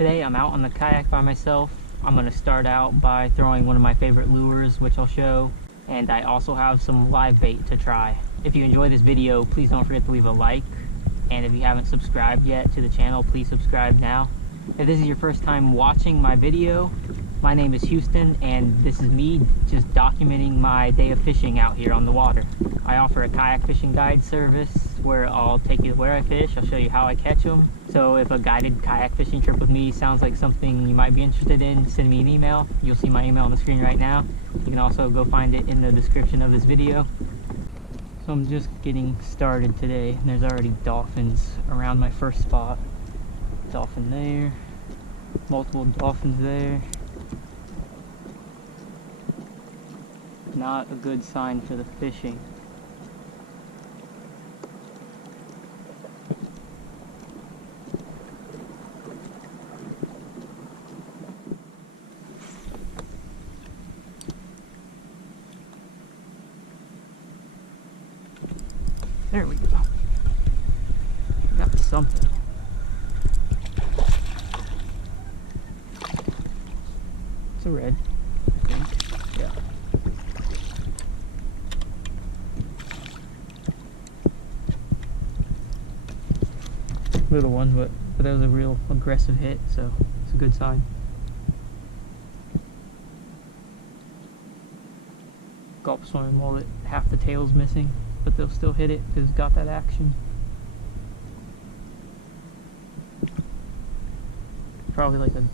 Today I'm out on the kayak by myself. I'm going to start out by throwing one of my favorite lures, which I'll show, and I also have some live bait to try. If you enjoy this video, please don't forget to leave a like, and if you haven't subscribed yet to the channel, please subscribe now. If this is your first time watching my video, my name is Houston, and this is me just documenting my day of fishing out here on the water. I offer a kayak fishing guide service where I'll take you where I fish, I'll show you how I catch them. So if a guided kayak fishing trip with me sounds like something you might be interested in, send me an email. You'll see my email on the screen right now. You can also go find it in the description of this video. So I'm just getting started today, and there's already dolphins around my first spot. Dolphin there, multiple dolphins there. Not a good sign for the fishing. There we go. Got something. It's a red, I think. Yeah. Little one, but that was a real aggressive hit, so it's a good sign. Gulp swimming while half the tail's missing, but they'll still hit it because it's got that action. Probably like a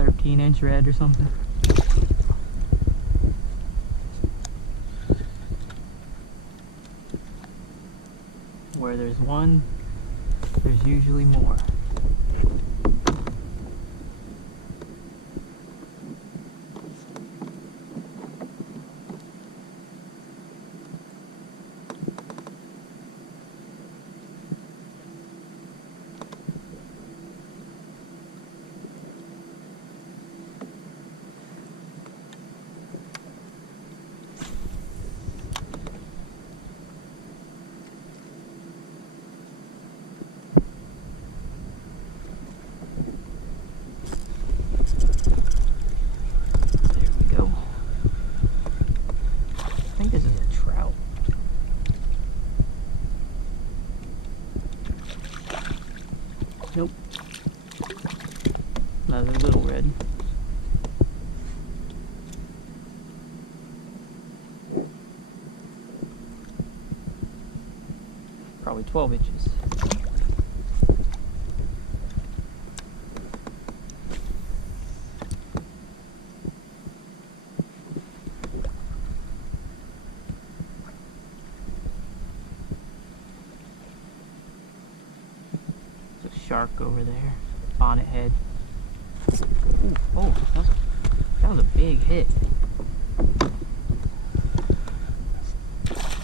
13-inch red or something. Where there's one, there's usually more. Nope. Another little red. Probably 12 inches. Shark over there, bonnet head. Ooh, oh, that was a big hit.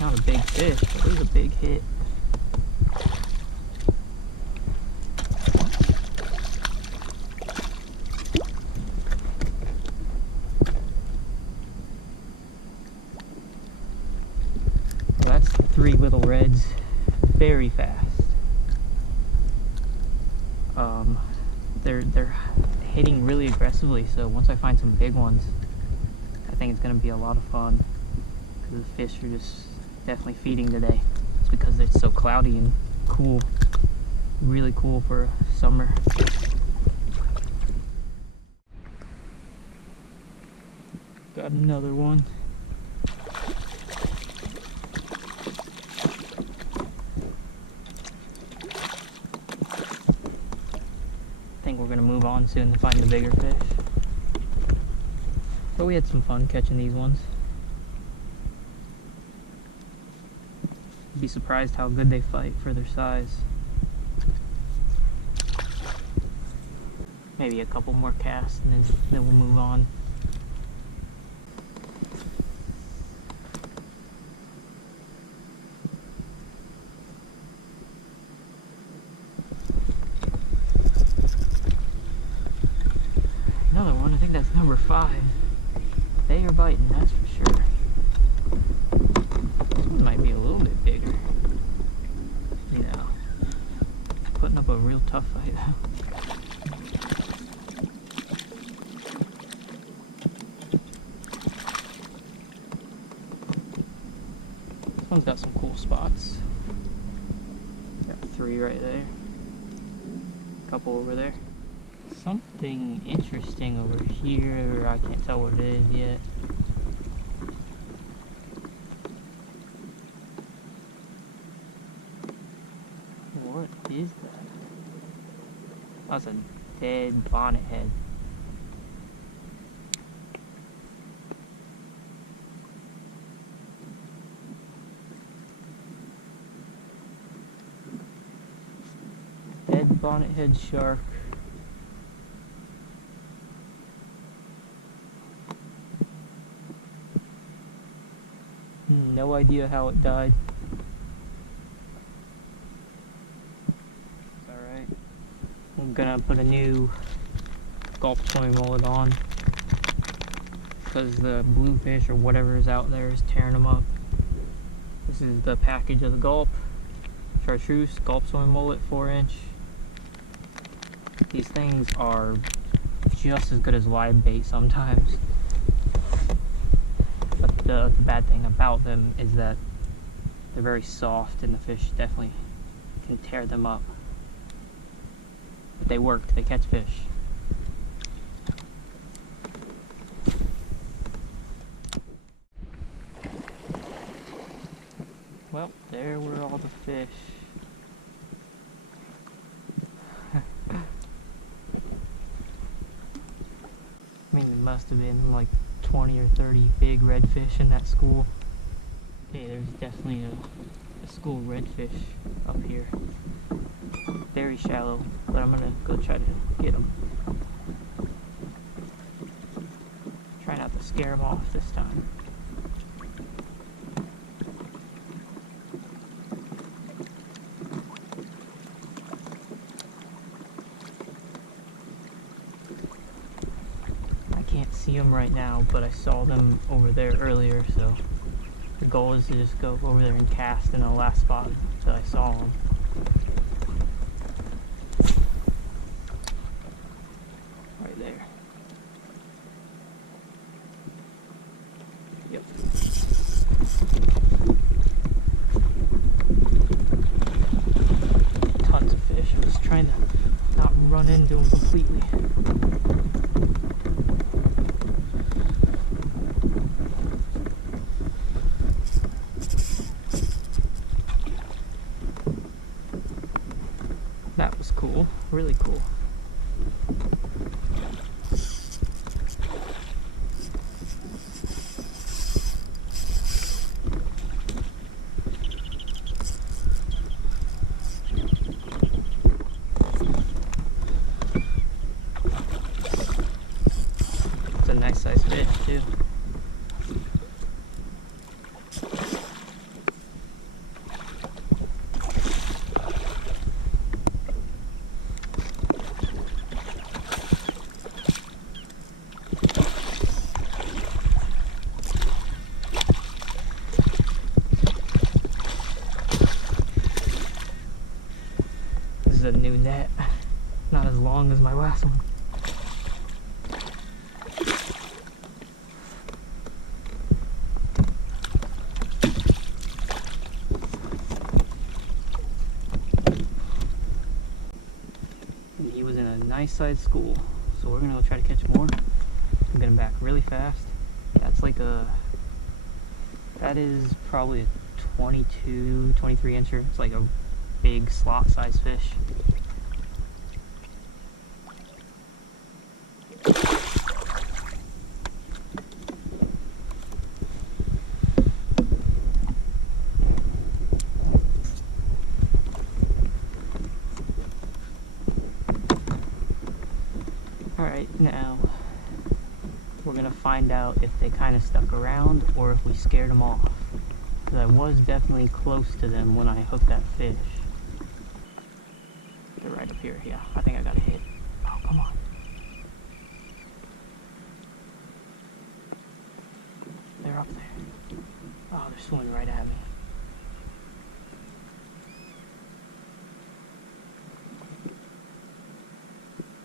Not a big fish, but it was a big hit. Well, that's 3 little reds, very fast. They're hitting really aggressively, so once I find some big ones, I think it's going to be a lot of fun, because the fish are just definitely feeding today. It's because it's so cloudy and cool, really cool for summer. Got another one. I think we're going to move on soon to find the bigger fish. But we had some fun catching these ones. You'd be surprised how good they fight for their size. Maybe a couple more casts and then we'll move on. Another one, I think that's number 5. They are biting, that's for sure. This one might be a little bit bigger. You know, putting up a real tough fight though. one's got some cool spots. Got 3 right there. Couple over there. Something interesting over here. I can't tell what it is yet. What is that? That's a dead bonnet head. Dead bonnet head shark. No idea how it died. It's alright. I'm gonna put a new gulp swimming mullet on because the bluefish or whatever is out there is tearing them up. This is the package of the gulp. Chartreuse, gulp swimming mullet, 4-inch. These things are just as good as live bait sometimes. But the bad thing about them is that they're very soft and the fish definitely can tear them up. But they work, they catch fish. Well, there were all the fish. I mean, there must have been like 20 or 30 big redfish in that school. Okay, there's definitely a school redfish up here. Very shallow, but I'm gonna go try to get them. Try not to scare them off this time. Can't see them right now, but I saw them over there earlier, so the goal is to just go over there and cast in the last spot until I saw them. Right there. Yep. Tons of fish. I was trying to not run into them completely. That was cool, really cool. It's a nice sized fish too. This is a new net, not as long as my last one. And he was in a nice sized school, so we're gonna go try to catch more. I'm getting back really fast. That's like that is probably a 22, 23 incher. It's like a big slot sized fish. Alright, now we're gonna find out if they kind of stuck around or if we scared them off. Because I was definitely close to them when I hooked that fish. They're right up here, yeah. I think I got a hit. Oh, come on. They're up there. Oh, they're swimming right at me.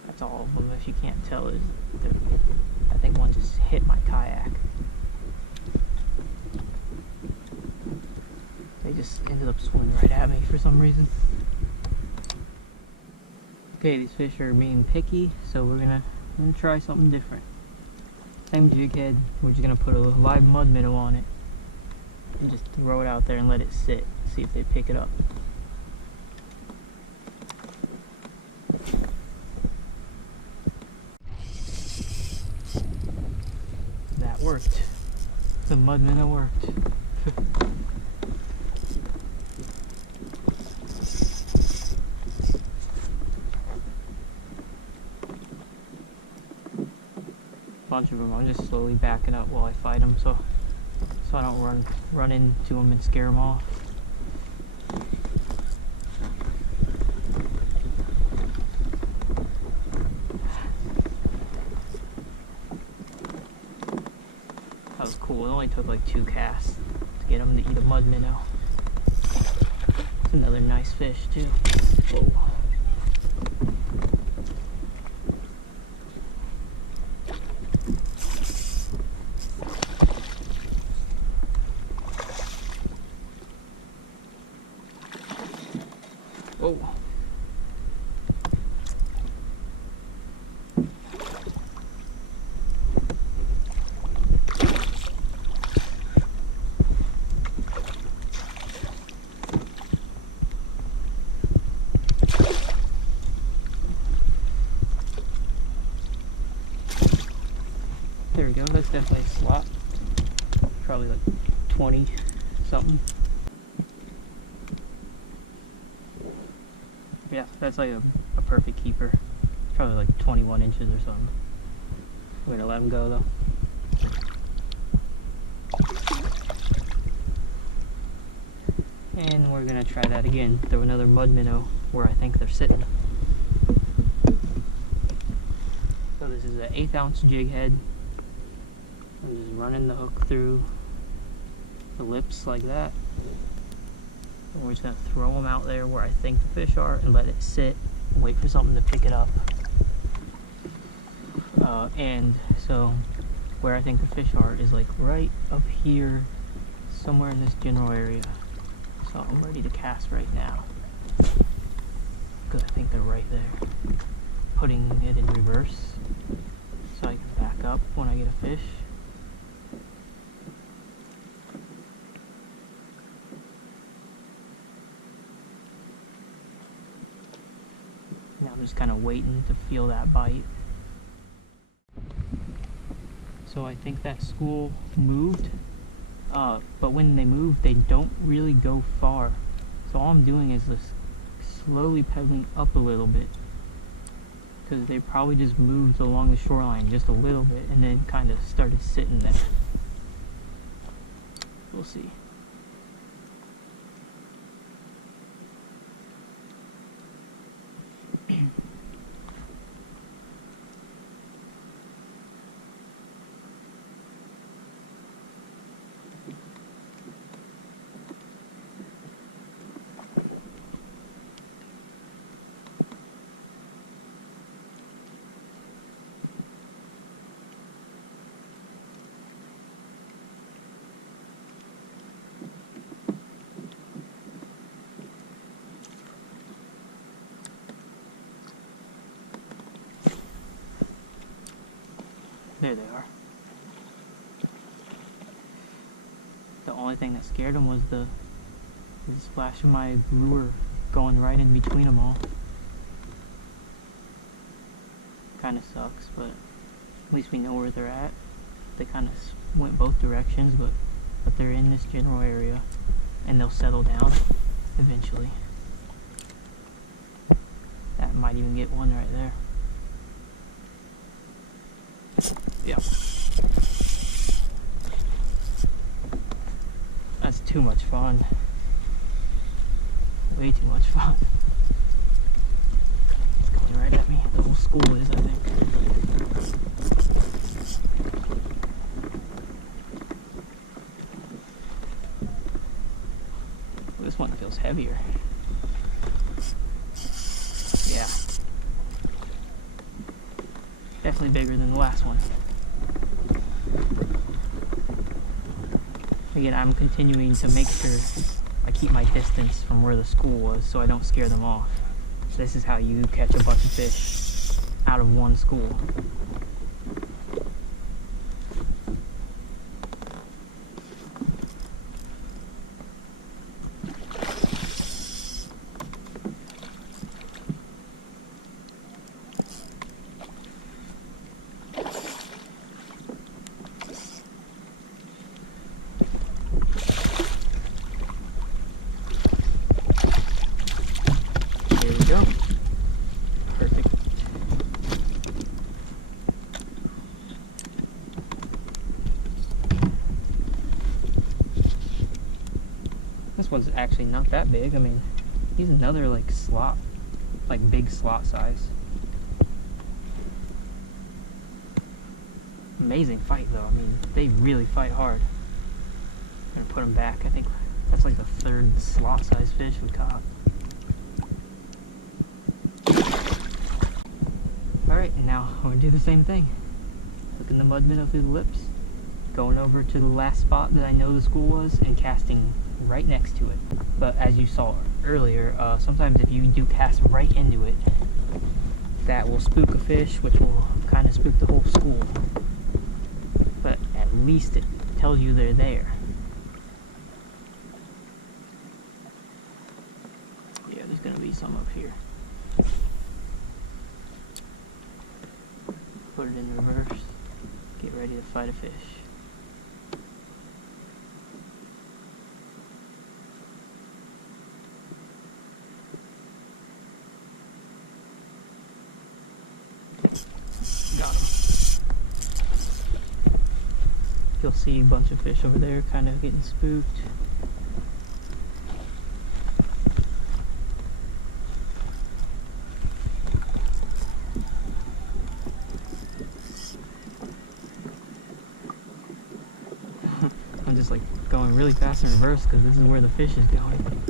That's all of them, if you can't tell, is I think one just hit my kayak. They just ended up swimming right at me for some reason. Okay, these fish are being picky, so we're gonna try something different. Same jig head, we're just gonna put a live mud minnow on it and just throw it out there and let it sit, see if they pick it up. That worked. The mud minnow worked. Bunch of them. I'm just slowly backing up while I fight them, so I don't run into them and scare them off. That was cool. It only took like 2 casts to get them to eat a mud minnow. It's another nice fish too. Whoa. Whoa. There we go, that's definitely a slot. Probably like 20 something. Yeah, that's like a perfect keeper. Probably like 21 inches or something. We're gonna let him go though. And we're gonna try that again. Throw another mud minnow where I think they're sitting. So this is an 1/8 ounce jig head. I'm just running the hook through the lips like that. And we're just going to throw them out there where I think the fish are and let it sit and wait for something to pick it up. And so where I think the fish are is like right up here, somewhere in this general area. So I'm ready to cast right now, because I think they're right there. Putting it in reverse so I can back up when I get a fish. Now I'm just kind of waiting to feel that bite. So I think that school moved, but when they move, they don't really go far. So all I'm doing is just slowly pedaling up a little bit, because they probably just moved along the shoreline just a little bit and then kind of started sitting there. We'll see. There they are. The only thing that scared them was the splash of my lure going right in between them all. Kind of sucks, but at least we know where they're at. They kind of went both directions, but they're in this general area, and they'll settle down eventually. That might even get one right there. Yeah. That's too much fun. Way too much fun. It's coming right at me. The whole school is, I think. Well, this one feels heavier. Yeah. Definitely bigger than the last one. Again, I'm continuing to make sure I keep my distance from where the school was so I don't scare them off. This is how you catch a bunch of fish out of one school. There we go. Perfect. This one's actually not that big. I mean, he's another like slot, like big slot size. Amazing fight though. I mean, they really fight hard. I'm gonna put him back. I think that's like the third slot size fish we caught. Alright, and now I'm going to do the same thing. Hooking the mud minnow through the lips, going over to the last spot that I know the school was, and casting right next to it. But as you saw earlier, sometimes if you do cast right into it, that will spook a fish, which will kind of spook the whole school. But at least it tells you they're there. Yeah, there's going to be some up here. Put it in reverse, get ready to fight a fish. Got him. You'll see a bunch of fish over there kind of getting spooked. I'm just like going really fast in reverse because this is where the fish is going.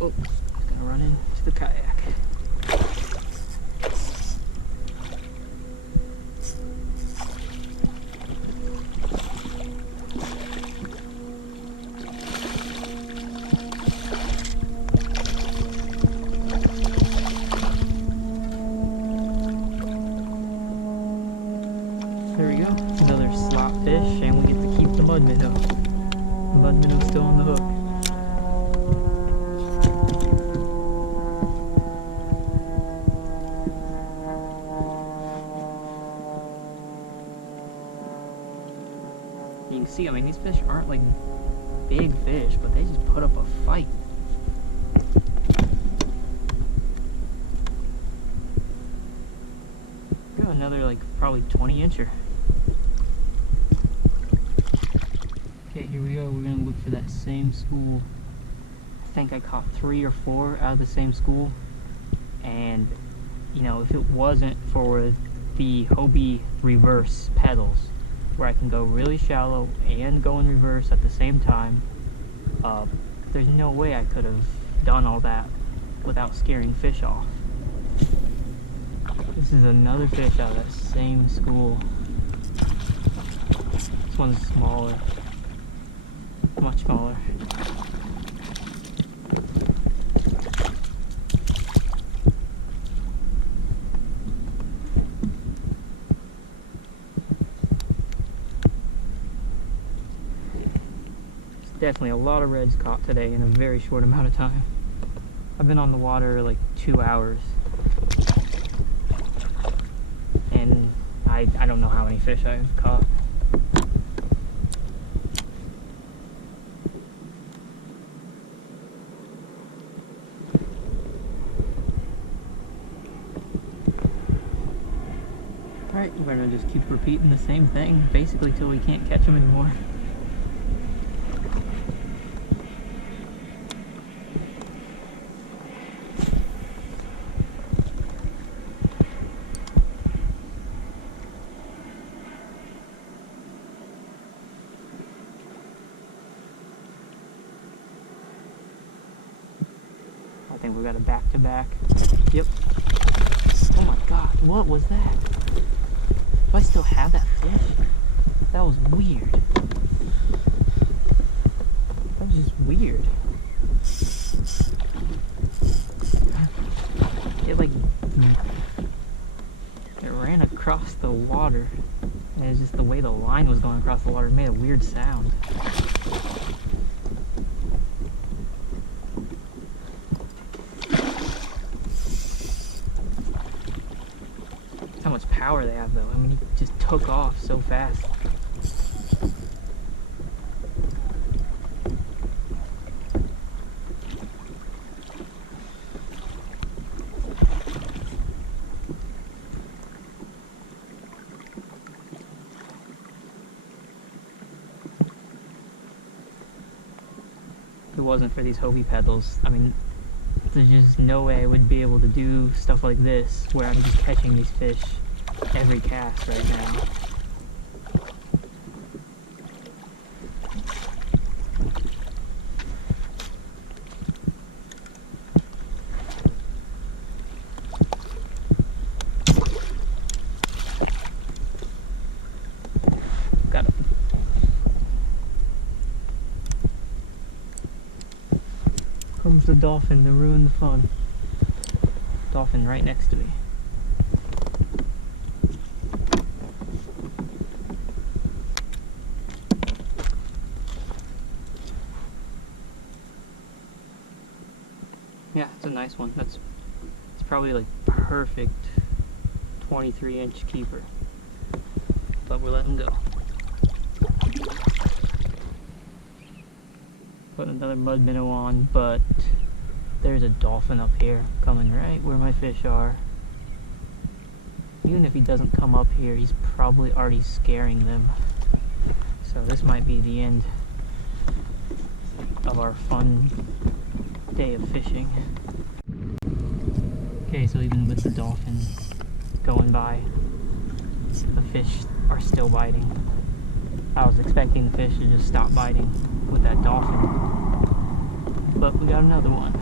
Oh, it's gonna run into the kayak. There we go, another slot fish, and we get to keep the mud minnow. The mud minnow's still on the hook. You can see, I mean, these fish aren't like big fish, but they just put up a fight. Got another like probably 20-incher. Okay, here we go. We're gonna look for that same school. I think I caught 3 or 4 out of the same school, and you know, if it wasn't for the Hobie reverse pedals, where I can go really shallow and go in reverse at the same time, there's no way I could have done all that without scaring fish off. This is another fish out of that same school. This one's smaller, much smaller. Definitely a lot of reds caught today in a very short amount of time. I've been on the water like 2 hours, and I don't know how many fish I've caught. Alright, we're gonna just keep repeating the same thing basically till we can't catch them anymore. I think we got a back-to-back. Yep. Oh my god, what was that? Do I still have that fish? That was weird. That was just weird. It ran across the water. And it was just the way the line was going across the water. It made a weird sound. That's how much power they have though. I mean, it just took off so fast. If it wasn't for these Hobie pedals, I mean, there's just no way I would be able to do stuff like this where I'm just catching these fish every cast right now. Got him. Comes the dolphin to ruin the fun. Dolphin right next to me. Yeah, it's a nice one. It's probably like perfect 23-inch keeper. But we're letting go. Put another mud minnow on, but there's a dolphin up here coming right where my fish are. Even if he doesn't come up here, he's probably already scaring them. So this might be the end of our fun day of fishing. Okay, so even with the dolphin going by, the fish are still biting. I was expecting the fish to just stop biting with that dolphin, but we got another one.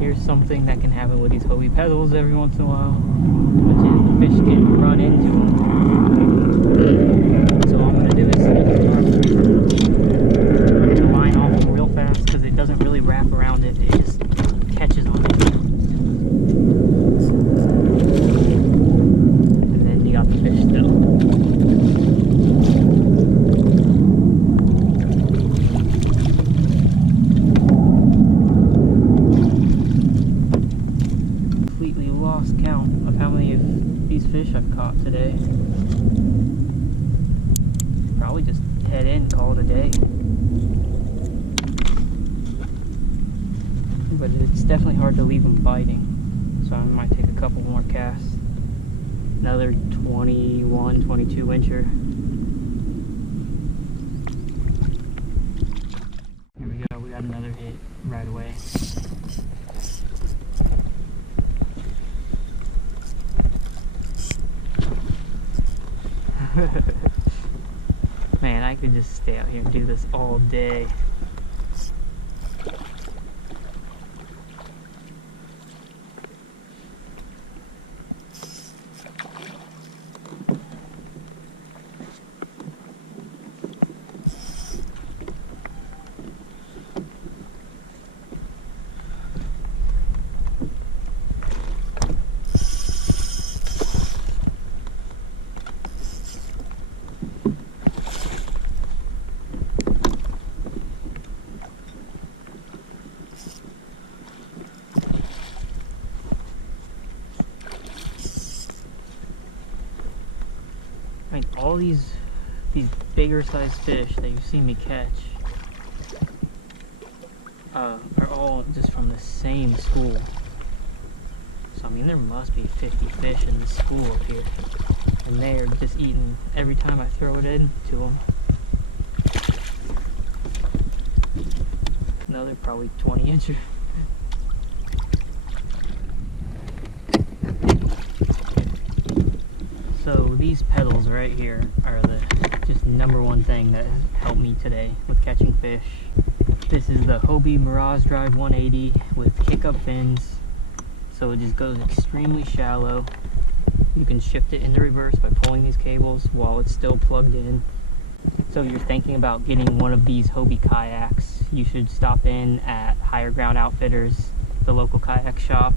Here's something that can happen with these Hobie pedals every once in a while, which is the fish can run into them. So all I'm going to do is get the line off them real fast because it doesn't really wrap around it, it just catches on it. And then you got the fish still. Lost count of how many of these fish I've caught today. Probably just head in, call it a day. But it's definitely hard to leave them biting, so I might take a couple more casts. Another 21, 22 incher. Here we go, we got another hit right away. Man, I could just stay out here and do this all day. all these bigger sized fish that you've seen me catch are all just from the same school. So I mean, there must be 50 fish in this school up here, and they are just eating every time I throw it in to them. Another probably 20 incher. So these pedals right here are the just #1 thing that has helped me today with catching fish. This is the Hobie Mirage Drive 180 with kick-up fins, so it just goes extremely shallow. You can shift it into reverse by pulling these cables while it's still plugged in. So if you're thinking about getting one of these Hobie kayaks, you should stop in at Higher Ground Outfitters, the local kayak shop.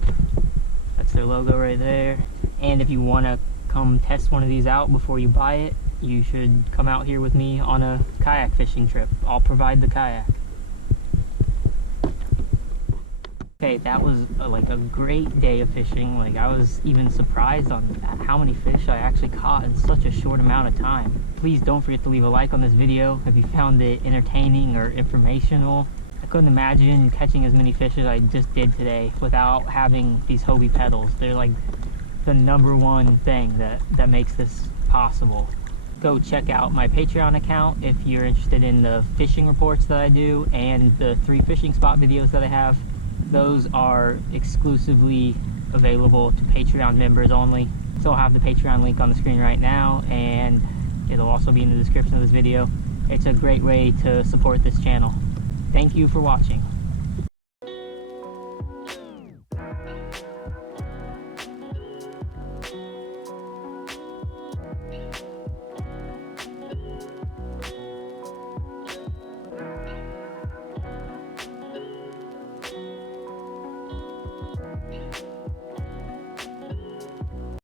That's their logo right there. And if you want to come test one of these out before you buy it, you should come out here with me on a kayak fishing trip. I'll provide the kayak. Okay, that was like a great day of fishing. Like, I was even surprised on how many fish I actually caught in such a short amount of time. Please don't forget to leave a like on this video if you found it entertaining or informational. I couldn't imagine catching as many fish as I just did today without having these Hobie pedals. They're like the #1 thing that makes this possible. Go check out my Patreon account if you're interested in the fishing reports that I do and the 3 fishing spot videos that I have. Those are exclusively available to Patreon members only. So I'll have the Patreon link on the screen right now, and it'll also be in the description of this video. It's a great way to support this channel. Thank you for watching.